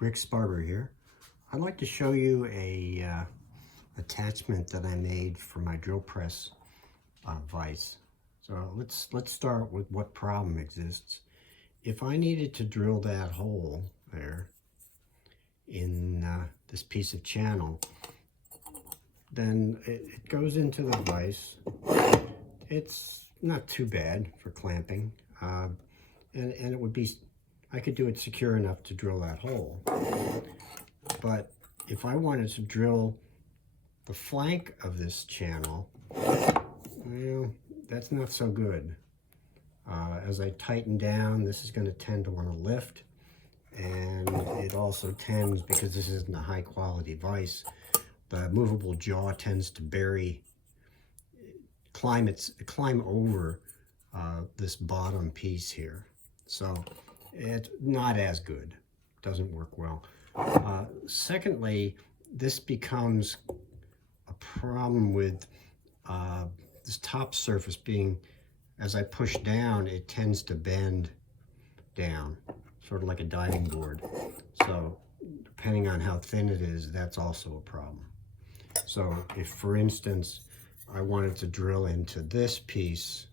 Rick Sparber here. I'd like to show you a attachment that I made for my drill press vise. So let's start with what problem exists. If I needed to drill that hole there in this piece of channel, then it goes into the vise. It's not too bad for clamping, and it would be, I could do it secure enough to drill that hole. But if I wanted to drill the flank of this channel, well, that's not so good. As I tighten down, this is going to tend to want to lift, and it also tends, because this isn't a high quality vise, the movable jaw tends to climb over this bottom piece here. So it's not as good, doesn't work well. Secondly, this becomes a problem with this top surface being, as I push down, it tends to bend down, sort of like a diving board. So depending on how thin it is, that's also a problem. So if, for instance, I wanted to drill into this piece,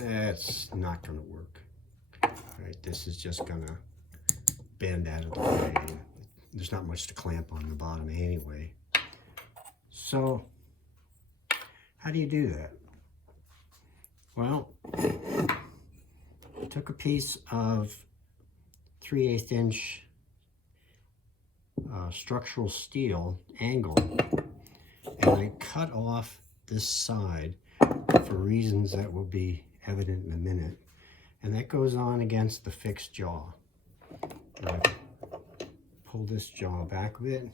it's not going to work. Right? This is just going to bend out of the way. There's not much to clamp on the bottom anyway. So how do you do that? Well, I took a piece of 3/8 inch structural steel angle, and I cut off this side for reasons that will be evident in a minute, and that goes on against the fixed jaw. And I pull this jaw back a bit.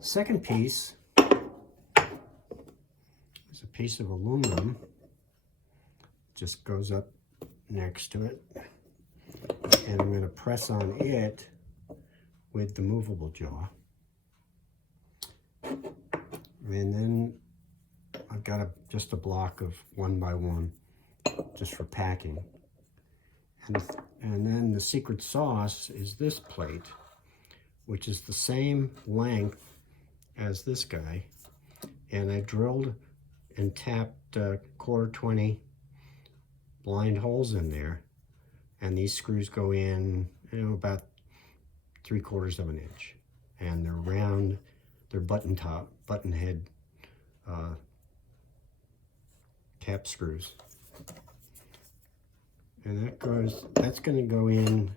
Second piece is a piece of aluminum, just goes up next to it, and I'm going to press on it with the movable jaw. And then I've got just a block of 1 by 1 just for packing. And then the secret sauce is this plate, which is the same length as this guy. And I drilled and tapped 1/4 20 blind holes in there. And these screws go in, about 3/4 of an inch. And they're round, they're button head cap screws. And that's going to go in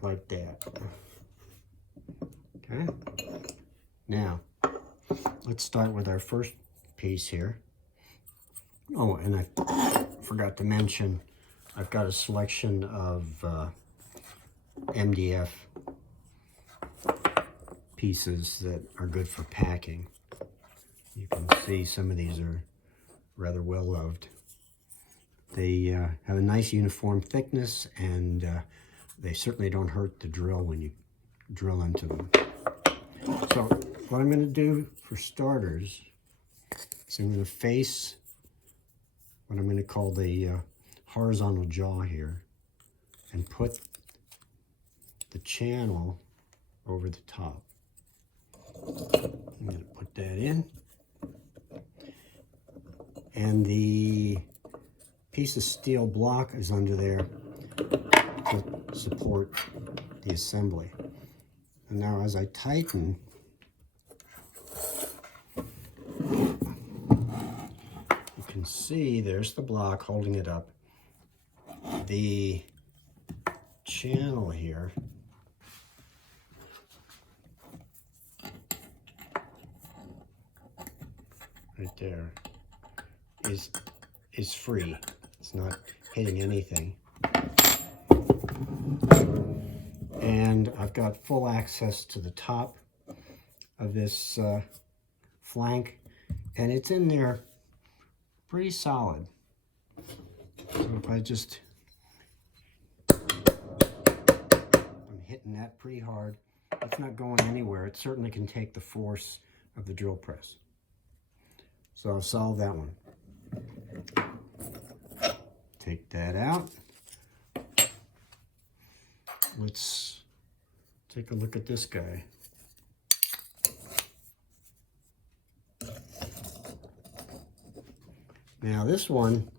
like that. Okay. Now, let's start with our first piece here. Oh, and I forgot to mention, I've got a selection of MDF pieces that are good for packing. You can see some of these are rather well loved. They have a nice uniform thickness, and they certainly don't hurt the drill when you drill into them. So what I'm going to do for starters is I'm going to face what I'm going to call the horizontal jaw here, and put the channel over the top. I'm going to put that in, and the piece of steel block is under there to support the assembly. And now as I tighten, you can see there's the block holding it up. The channel here right there is free. It's not hitting anything. And I've got full access to the top of this flank, and it's in there pretty solid. So if I just, I'm hitting that pretty hard. It's not going anywhere. It certainly can take the force of the drill press. So I've solved that one. Take that out. Let's take a look at this guy. Now this one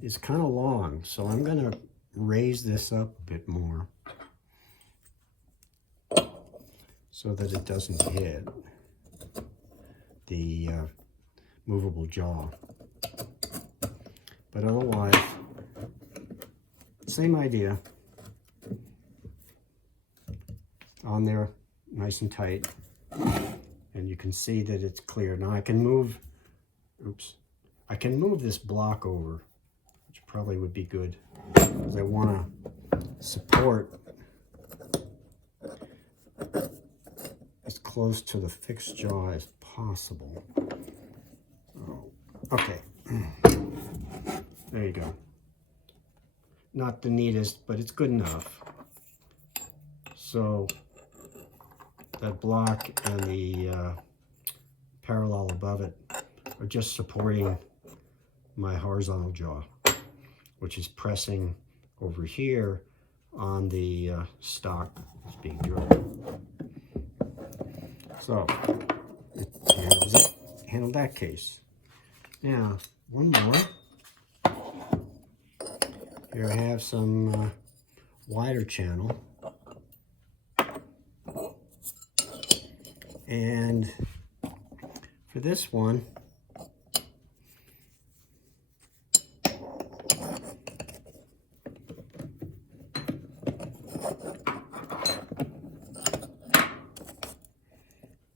is kind of long, so I'm going to raise this up a bit more so that it doesn't hit the movable jaw. But otherwise, same idea. On there, nice and tight. And you can see that it's clear. Now I can move, I can move this block over, which probably would be good, because I want to support as close to the fixed jaw as possible. Oh, okay, there you go. Not the neatest, but it's good enough. So that block and the parallel above it are just supporting my horizontal jaw, which is pressing over here on the stock that's being drilled. So it handled that case. Now, one more. Here I have some wider channel. And for this one,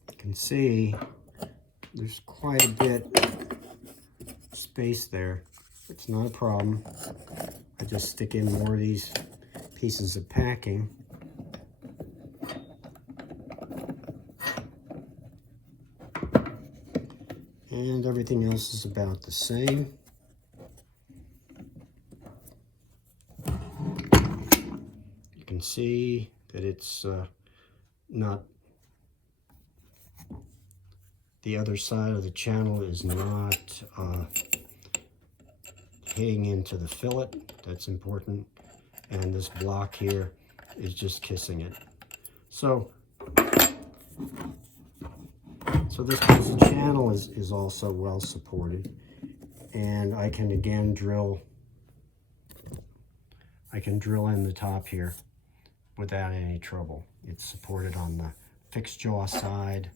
you can see there's quite a bit of space there. It's not a problem. I just stick in more of these pieces of packing. And everything else is about the same. You can see that it's not, the other side of the channel is not hitting into the fillet. That's important. And this block here is just kissing it. So this piece of channel is also well supported, and I can again drill in the top here without any trouble. It's supported on the fixed jaw side,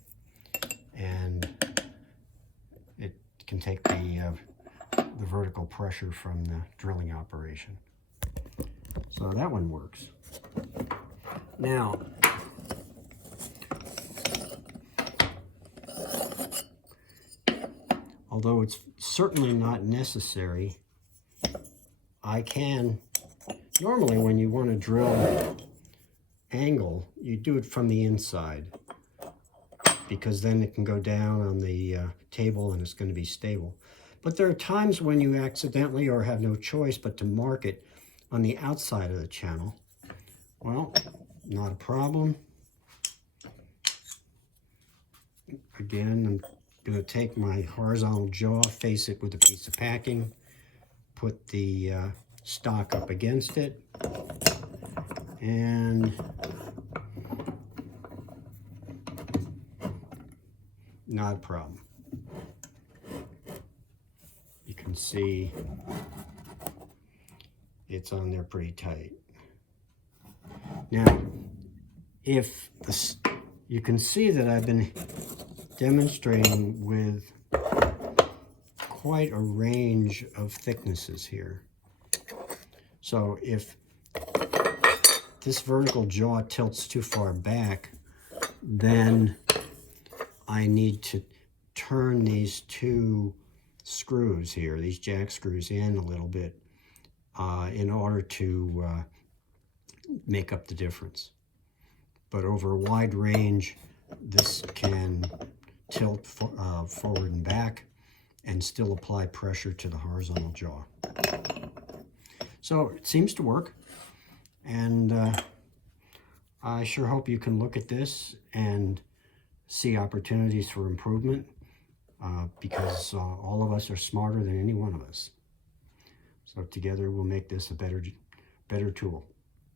and it can take the vertical pressure from the drilling operation. So that one works. Now, although it's certainly not necessary, I can, normally when you want to drill angle, you do it from the inside, because then it can go down on the table and it's going to be stable. But there are times when you accidentally or have no choice but to mark it on the outside of the channel. Well, not a problem. Again, I'm going to take my horizontal jaw, face it with a piece of packing, put the stock up against it, and not a problem. You can see it's on there pretty tight. Now, if you can see that I've been demonstrating with quite a range of thicknesses here. So if this vertical jaw tilts too far back, then I need to turn these two screws here, these jack screws, in a little bit in order to make up the difference. But over a wide range, this can tilt forward and back and still apply pressure to the horizontal jaw. So it seems to work, and I sure hope you can look at this and see opportunities for improvement, because all of us are smarter than any one of us. So together we'll make this a better tool.